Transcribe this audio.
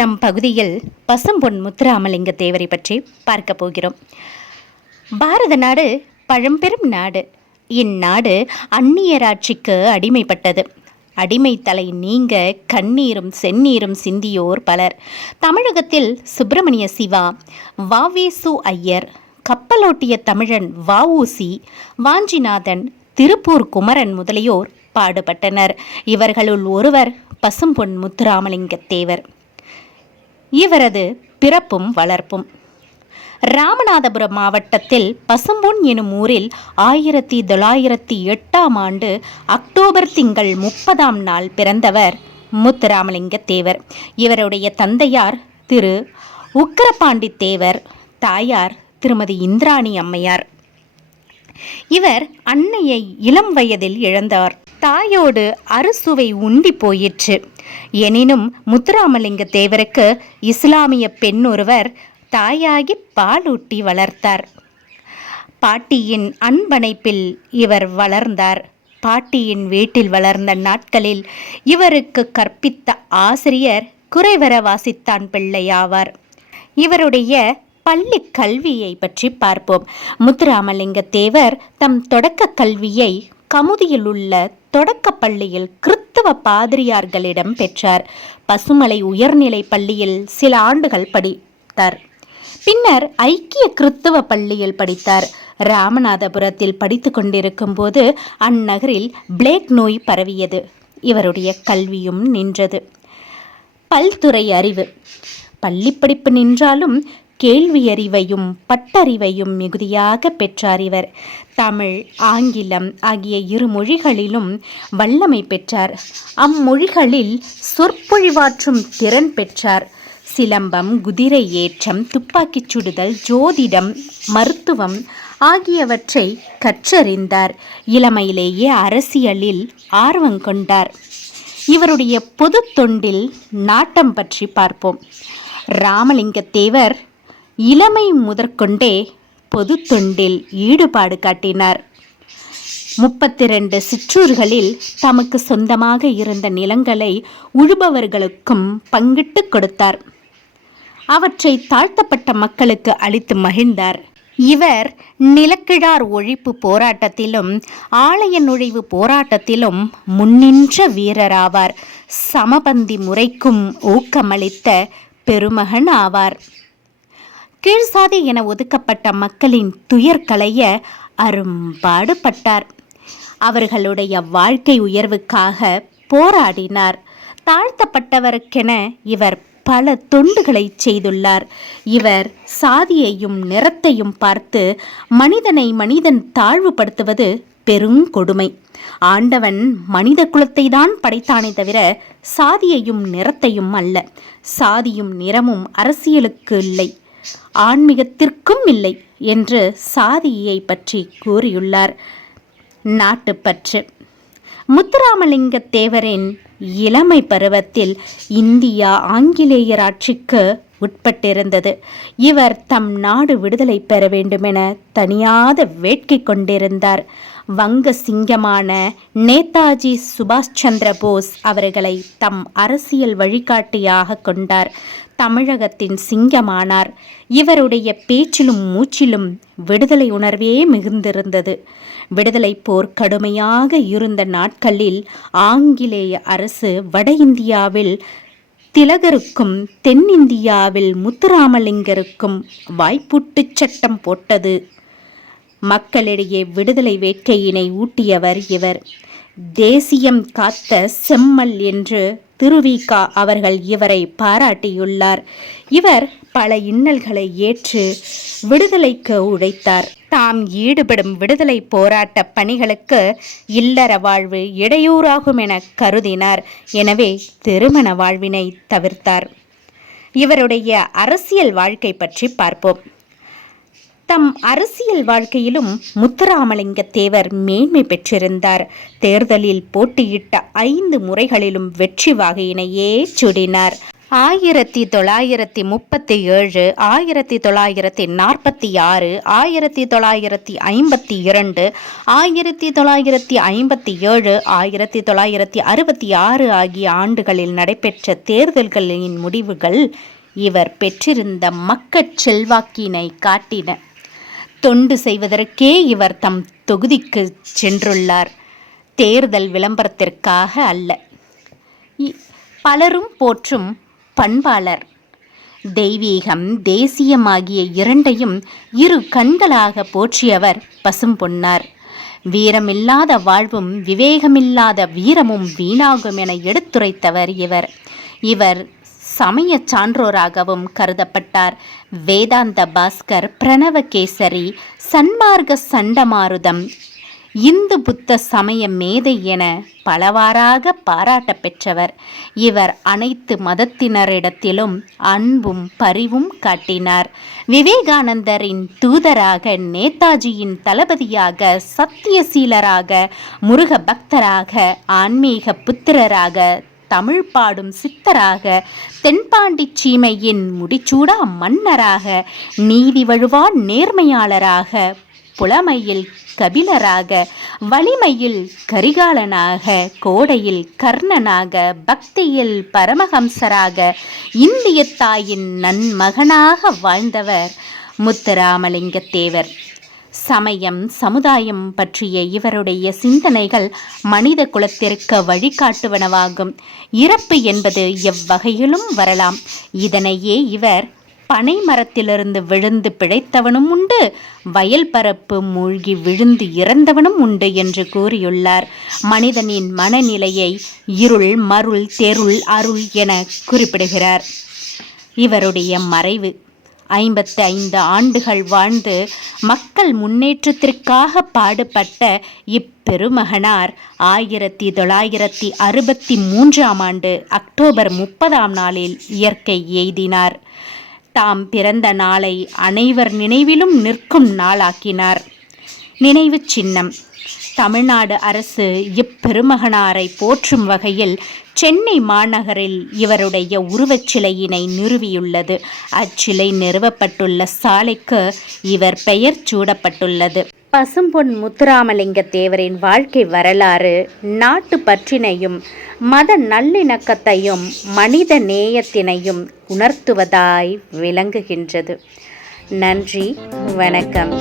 நம் பகுதியில் பசும்பொன் முத்துராமலிங்க தேவரை பற்றி பார்க்க போகிறோம். பாரத நாடு பழம்பெரும் நாடு. இந்நாடு அந்நியராட்சிக்கு அடிமைப்பட்டது. அடிமை தலை நீங்க கண்ணீரும் செந்நீரும் சிந்தியோர் பலர். தமிழகத்தில் சுப்பிரமணிய சிவா, வாவேசு ஐயர், கப்பலோட்டிய தமிழன் வஉசி, வாஞ்சிநாதன், திருப்பூர் குமரன் முதலியோர் பாடுபட்டனர். இவர்களுள் ஒருவர் பசும்பொன் முத்துராமலிங்க தேவர். இவரது பிறப்பும் வளர்ப்பும் ராமநாதபுரம் மாவட்டத்தில் பசும்பொன் எனும் ஊரில் 1908 அக்டோபர் திங்கள் 30 பிறந்தவர் முத்துராமலிங்க தேவர். இவருடைய தந்தையார் திரு உக்கிரபாண்டி தேவர், தாயார் திருமதி இந்திராணி அம்மையார். இவர் அன்னையை இளம் வயதில் இழந்தார். தாயோடு அறுசுவை உண்டி போயிற்று. எனினும் முத்துராமலிங்க தேவருக்கு இஸ்லாமிய பெண் ஒருவர் தாயாகி பாலூட்டி வளர்த்தார். பாட்டியின் அன்பணைப்பில் இவர் வளர்ந்தார். பாட்டியின் வீட்டில் வளர்ந்த நாட்களில் இவருக்கு கற்பித்த ஆசிரியர் குறைவர வாசித்தான் பிள்ளையாவார். இவருடைய பள்ளி கல்வியை பற்றி பார்ப்போம். முத்துராமலிங்க தேவர் தம் தொடக்க கல்வியை கமுதியில் உள்ள தொடக்க பள்ளியில் கிறிஸ்தவ பாதிரியார்களிடம் பெற்றார். பசுமலை உயர்நிலை பள்ளியில் சில ஆண்டுகள் படித்தார். பின்னர் ஐக்கிய கிறிஸ்தவ பள்ளியில் படித்தார். ராமநாதபுரத்தில் படித்து கொண்டிருக்கும் போது அந்நகரில் பிளேக் நோய் பரவியது. இவருடைய கல்வியும் நின்றது. பல்துறை அறிவு. பள்ளி படிப்பு நின்றாலும் கேள்வியறிவையும் பட்டறிவையும் மிகுதியாக பெற்றார். இவர் தமிழ், ஆங்கிலம் ஆகிய 2 மொழிகளிலும் வல்லமை பெற்றார். அம்மொழிகளில் சொற்பொழிவாற்றும் திறன் பெற்றார். சிலம்பம், குதிரை ஏற்றம், துப்பாக்கிச் சுடுதல், ஜோதிடம், மருத்துவம் ஆகியவற்றை கற்றறிந்தார். இளமையிலேயே அரசியலில் ஆர்வம் கொண்டார். இவருடைய பொது தொண்டில் நாட்டம் பற்றி பார்ப்போம். ராமலிங்க தேவர் இளமை முதற்கொண்டே பொது தொண்டில் ஈடுபாடு காட்டினார். 32 சிற்றூர்களில் தமக்கு சொந்தமாக இருந்த நிலங்களை உழுபவர்களுக்கும் பங்கிட்டு கொடுத்தார். அவற்றை தாழ்த்தப்பட்ட மக்களுக்கு அளித்து மகிழ்ந்தார். இவர் நிலக்கிழார் ஒழிப்பு போராட்டத்திலும் ஆலய நுழைவு போராட்டத்திலும் முன்னின்ற வீரராவார். சமபந்தி முறைக்கும் ஊக்கமளித்த பெருமகன் ஆவார். கீழ்சாதி என ஒதுக்கப்பட்ட மக்களின் துயர் களைய அரும்பாடுபட்டார். அவர்களுடைய வாழ்க்கை உயர்வுக்காக போராடினார். தாழ்த்தப்பட்டவருக்கென இவர் பல தொண்டுகளை செய்துள்ளார். இவர் சாதியையும் நிறத்தையும் பார்த்து மனிதனை மனிதன் தாழ்வுபடுத்துவது பெருங்கொடுமை. ஆண்டவன் மனித குலத்தை தான் படைத்தானே தவிர சாதியையும் நிறத்தையும் அல்ல. சாதியும் நிறமும் அரசியலுக்கு இல்லை, ஆன்மீகத்திற்கும் இல்லை என்று சாதியை பற்றி கூறியுள்ளார். நாட்டுப்பற்று. முத்துராமலிங்க தேவரின் இளமை பருவத்தில் இந்தியா ஆங்கிலேயர் ஆட்சிக்கு உட்பட்டிருந்தது. இவர் தம் நாடு விடுதலை பெற வேண்டுமென தனியாத வேட்கை கொண்டிருந்தார். வங்க சிங்கமான நேதாஜி சுபாஷ் சந்திர போஸ் அவர்களை தம் அரசியல் வழிகாட்டியாக கொண்டார். தமிழகத்தின் சிங்கமானார். இவருடைய பேச்சிலும் மூச்சிலும் விடுதலை உணர்வே மிகுந்திருந்தது. விடுதலை போர் கடுமையாக இருந்த நாட்களில் ஆங்கிலேய அரசு வட இந்தியாவில் திலகருக்கும் தென்னிந்தியாவில் முத்துராமலிங்கருக்கும் வாய்ப்பூட்டு சட்டம் போட்டது. மக்களிடையே விடுதலை வேட்கையினை ஊட்டியவர் இவர். தேசியம் காத்த செம்மல் என்று திருவிக அவர்கள் இவரை பாராட்டியுள்ளார். இவர் பல இன்னல்களை ஏற்று விடுதலைக்கு உழைத்தார். தாம் ஈடுபடும் விடுதலை போராட்ட பணிகளுக்கு இல்லற வாழ்வு இடையூறாகும் என கருதினார். எனவே திருமண வாழ்வினை தவிர்த்தார். இவருடைய அரசியல் வாழ்க்கை பற்றி பார்ப்போம். தம் அரசியல் வாழ்க்கையிலும் முத்துராமலிங்க தேவர் மேன்மை பெற்றிருந்தார். தேர்தலில் போட்டியிட்ட 5 முறைகளிலும் வெற்றி வாகையினையே சுடினார். 1937, 1946, 1952, 1957, 1966 ஆகிய ஆண்டுகளில் நடைபெற்ற தேர்தல்களின் முடிவுகள் இவர் பெற்றிருந்த மக்கட் செல்வாக்கினை காட்டின. தொண்டு செய்வதற்கே இவர் தம் தொகுதிக்கு சென்றுள்ளார், தேர்தல் விளம்பரத்திற்காக அல்ல. பலரும் போற்றும் பண்பாளர். தெய்வீகம், தேசியமாகிய இரண்டையும் இரு கண்களாக போற்றியவர் பசும்பொன்னார். வீரமில்லாத வாழ்வும் விவேகமில்லாத வீரமும் வீணாகும் என எடுத்துரைத்தவர் இவர் சமய சான்றோராகவும் கருதப்பட்டார். வேதாந்த பாஸ்கர், பிரணவகேசரி, சன்மார்க்க சண்டமாருதம், இந்து புத்த சமய மேதை என பலவாறாக பாராட்ட பெற்றவர். இவர் அனைத்து மதத்தினரிடத்திலும் அன்பும் பரிவும் காட்டினார். விவேகானந்தரின் தூதராக, நேதாஜியின் தளபதியாக, சத்தியசீலராக, முருக பக்தராக, ஆன்மீக புத்திரராக, தமிழ் பாடும் சித்தராக, தென்பாண்டி சீமையின் முடிச்சூடா மன்னராக, நீதி வழுவா நேர்மையாளராக, புலமையில் கபிலராக, வலிமையில் கரிகாலனாக, கோடையில் கர்ணனாக, பக்தியில் பரமஹம்சராக, இந்திய தாயின் நன்மகனாக வாழ்ந்தவர் முத்துராமலிங்க தேவர். சமயம், சமுதாயம் பற்றிய இவருடைய சிந்தனைகள் மனித குலத்திற்கு வழிகாட்டுவனவாகும். இறப்பு என்பது எவ்வகையிலும் வரலாம். இதனையே இவர் பனை மரத்திலிருந்து விழுந்து பிழைத்தவனும் உண்டு, வயல் பரப்பு மூழ்கி விழுந்து இறந்தவனும் உண்டு என்று கூறியுள்ளார். மனிதனின் மனநிலையை இருள், மருள், தெருள், அருள் என குறிப்பிடுகிறார். இவருடைய மறைவு 55 ஆண்டுகள் வாழ்ந்து மக்கள் முன்னேற்றத்திற்காக பாடுபட்ட இப்பெருமகனார் 1963ஆம் ஆண்டு அக்டோபர் 30ஆம் நாளில் இயற்கை எய்தினார். தாம் பிறந்த நாளை அனைவர் நினைவிலும் நிற்கும் நாளாக்கினார். நினைவு சின்னம். தமிழ்நாடு அரசு இப்பெருமகனாரை போற்றும் வகையில் சென்னை மாநகரில் இவருடைய உருவச்சிலையினை நிறுவியுள்ளது. அச்சிலை நிறுவப்பட்டுள்ள சாலைக்கு இவர் பெயர் சூடப்பட்டுள்ளது. பசும்பொன் முத்துராமலிங்க தேவரின் வாழ்க்கை வரலாறு நாட்டு பற்றினையும் மத நல்லிணக்கத்தையும் மனித நேயத்தினையும் உணர்த்துவதாய் விளங்குகின்றது. நன்றி, வணக்கம்.